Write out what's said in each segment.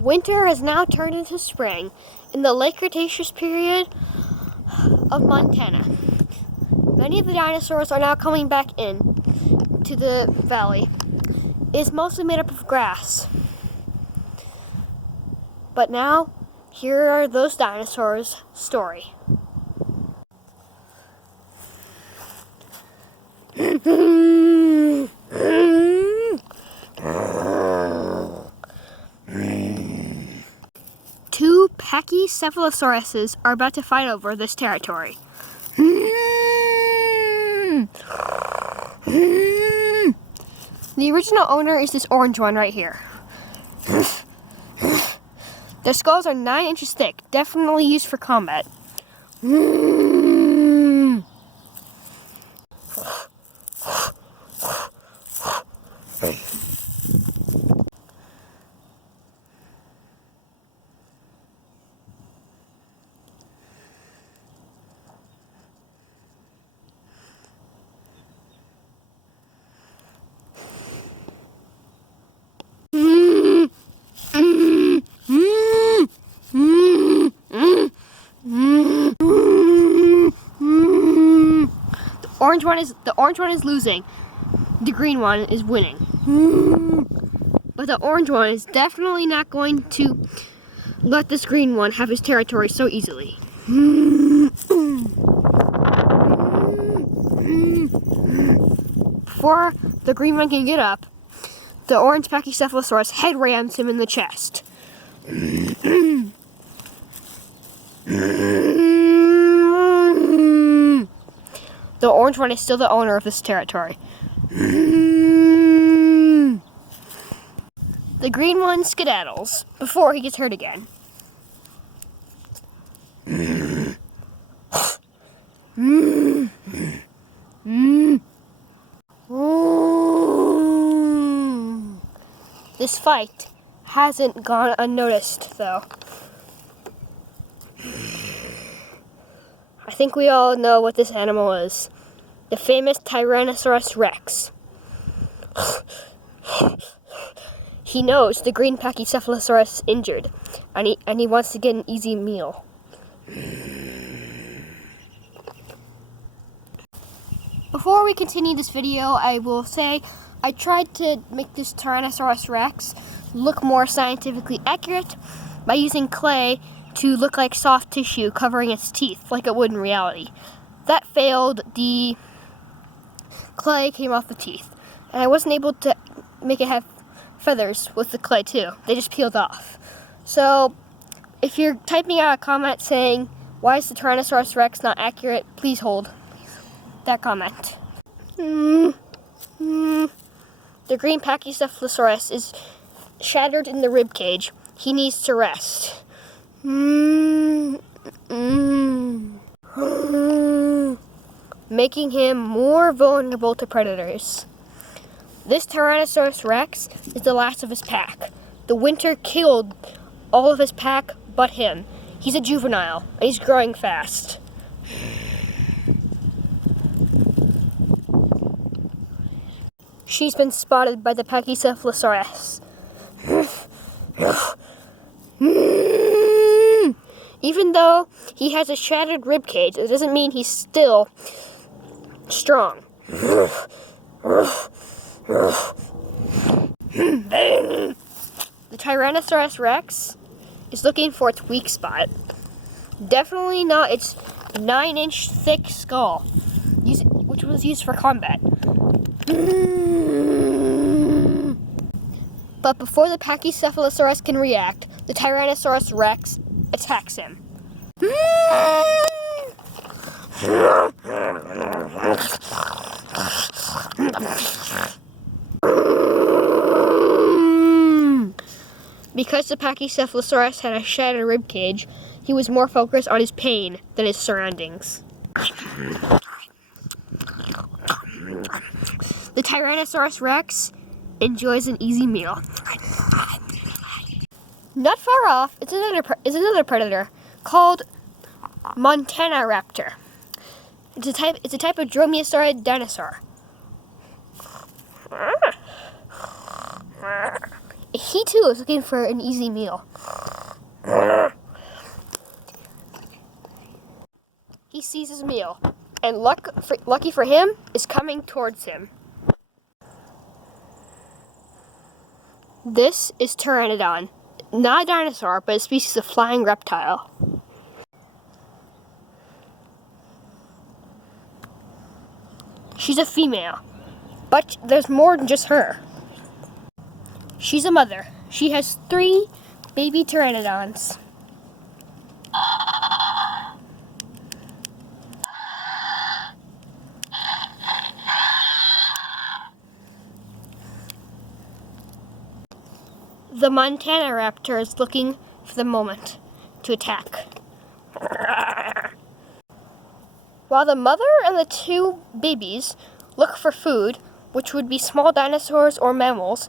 Winter has now turned into spring in the late Cretaceous period of Montana. Many of the dinosaurs are now coming back in to the valley. It is mostly made up of grass. But now, here are those dinosaurs' story. Two pachycephalosauruses are about to fight over this territory. The original owner is this orange one right here. Their skulls are 9 inches thick, definitely used for combat. The orange one is losing. The green one is winning. But the orange one is definitely not going to let this green one have his territory so easily. Before the green one can get up, the orange Pachycephalosaurus head rams him in the chest. The orange one is still the owner of this territory. The green one skedaddles before he gets hurt again. This fight hasn't gone unnoticed, though. I think we all know what this animal is. The famous Tyrannosaurus Rex. He knows the green Pachycephalosaurus is injured, and he wants to get an easy meal. Before we continue this video, I will say I tried to make this Tyrannosaurus Rex look more scientifically accurate by using clay to look like soft tissue covering its teeth like it would in reality. That failed. The clay came off the teeth, and I wasn't able to make it have feathers with the clay too. They just peeled off. So if you're typing out a comment saying, why is the Tyrannosaurus Rex not accurate, please hold that comment. The green Pachycephalosaurus is shattered in the rib cage. He needs to rest. Making him more vulnerable to predators. This Tyrannosaurus Rex is the last of his pack. The winter killed all of his pack but him. He's a juvenile, and he's growing fast. She's been spotted by the Pachycephalosaurus. Even though he has a shattered ribcage, it doesn't mean he's still strong. The Tyrannosaurus Rex is looking for its weak spot. Definitely not its 9-inch thick skull, which was used for combat. But before the Pachycephalosaurus can react, the Tyrannosaurus Rex attacks him. Because the Pachycephalosaurus had a shattered rib cage, he was more focused on his pain than his surroundings. The Tyrannosaurus Rex enjoys an easy meal. Not far off is another predator called Montana raptor. It's a type of dromaeosaurid dinosaur. he too is looking for an easy meal. He sees his meal, and lucky for him, is coming towards him. This is Pteranodon, not a dinosaur, but a species of flying reptile. She's a female, but there's more than just her. She's a mother. She has 3 baby pteranodons. The Montana raptor is looking for the moment to attack. While the mother and the 2 babies look for food, which would be small dinosaurs or mammals,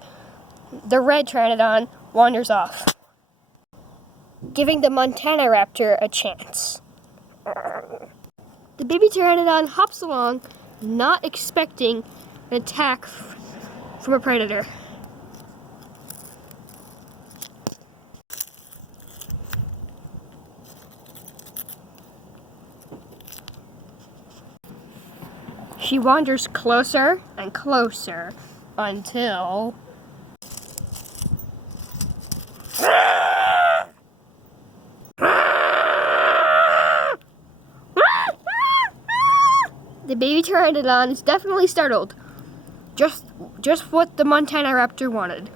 the red pteranodon wanders off, giving the Montana raptor a chance. The baby pteranodon hops along, not expecting an attack from a predator. She wanders closer and closer until the baby pteranodon is definitely startled. Just what the Montana raptor wanted.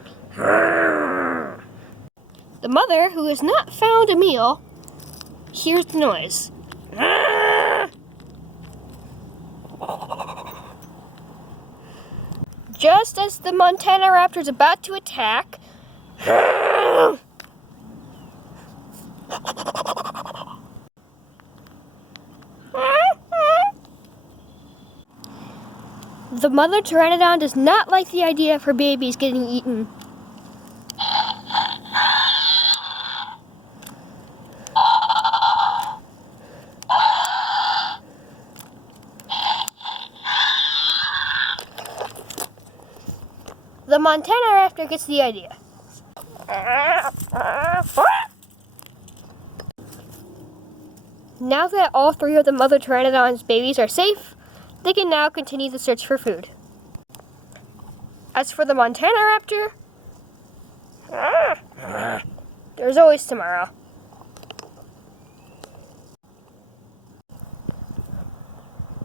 The mother, who has not found a meal, hears the noise. Just as the Montana raptor is about to attack, the mother pteranodon does not like the idea of her babies getting eaten. The Montana raptor gets the idea. Now that all 3 of the mother pteranodon's babies are safe, they can now continue the search for food. As for the Montana raptor, there's always tomorrow.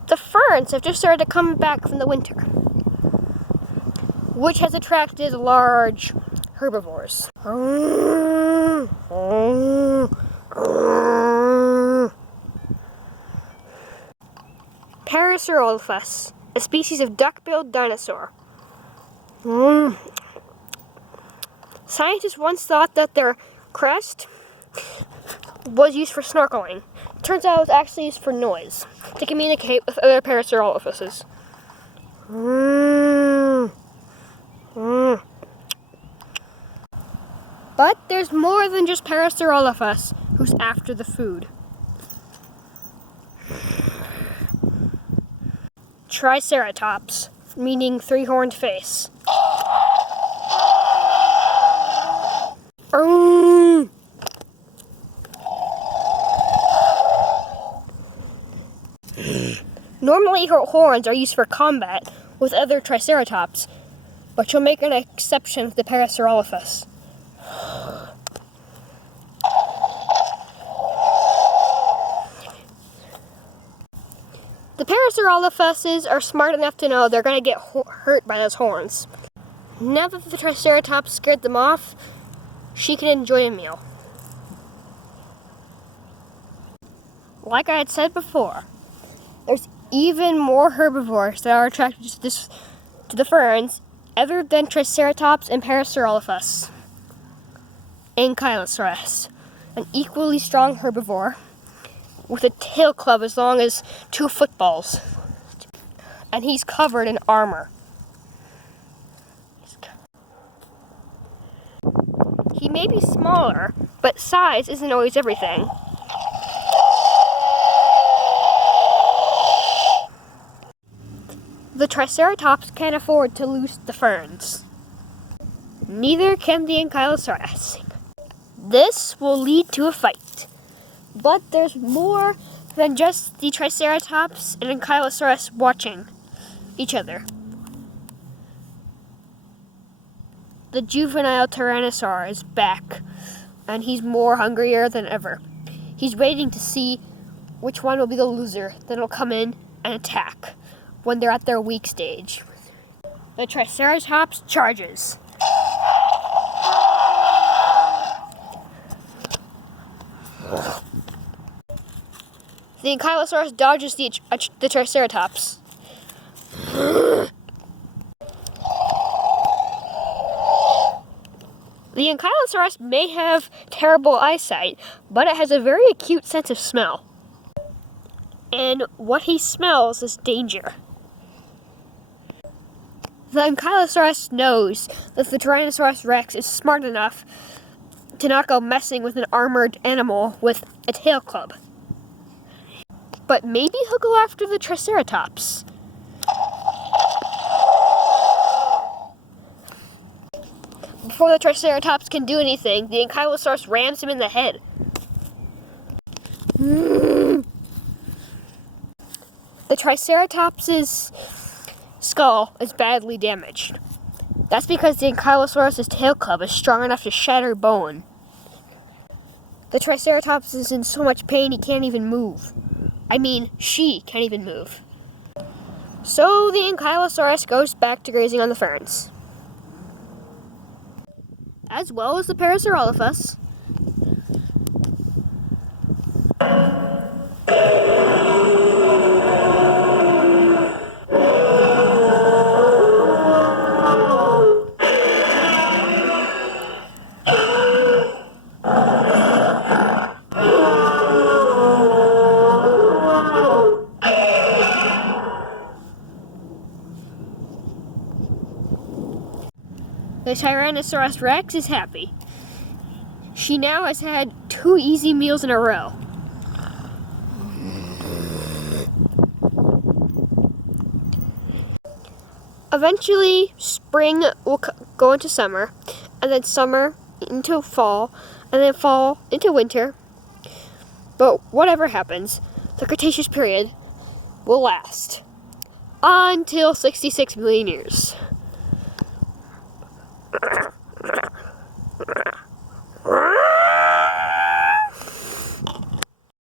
The ferns have just started to come back from the winter, which has attracted large herbivores. Parasaurolophus, a species of duck-billed dinosaur. Scientists once thought that their crest was used for snorkeling. Turns out it was actually used for noise, to communicate with other Parasaurolophuses. But there's more than just Parasaurolophus who's after the food. Triceratops, meaning 3-horned face. Normally her horns are used for combat with other Triceratops, but you'll make an exception with the Parasaurolophus. The Parasaurolophuses are smart enough to know they're going to get hurt by those horns. Now that the Triceratops scared them off, she can enjoy a meal. Like I had said before, there's even more herbivores that are attracted to the ferns other than Triceratops and Parasaurolophus. Ankylosaurus, an equally strong herbivore with a tail club as long as 2 footballs. And he's covered in armor. He may be smaller, but size isn't always everything. The Triceratops can't afford to lose the ferns. Neither can the Ankylosaurus. This will lead to a fight. But there's more than just the Triceratops and Ankylosaurus watching each other. The juvenile Tyrannosaur is back, and he's more hungrier than ever. He's waiting to see which one will be the loser that will come in and attack when they're at their weak stage. The Triceratops charges. The Ankylosaurus dodges the Triceratops. The Ankylosaurus may have terrible eyesight, but it has a very acute sense of smell. And what he smells is danger. The Ankylosaurus knows that the Tyrannosaurus Rex is smart enough to not go messing with an armored animal with a tail club. But maybe he'll go after the Triceratops. Before the Triceratops can do anything, the Ankylosaurus rams him in the head. The Triceratops' skull is badly damaged. That's because the Ankylosaurus' tail club is strong enough to shatter bone. The Triceratops is in so much pain he can't even move. I mean, she can't even move. So the Ankylosaurus goes back to grazing on the ferns, as well as the Parasaurolophus. The Tyrannosaurus Rex is happy. She now has had 2 easy meals in a row. Eventually, spring will go into summer, and then summer into fall, and then fall into winter. But whatever happens, the Cretaceous period will last until 66 million years.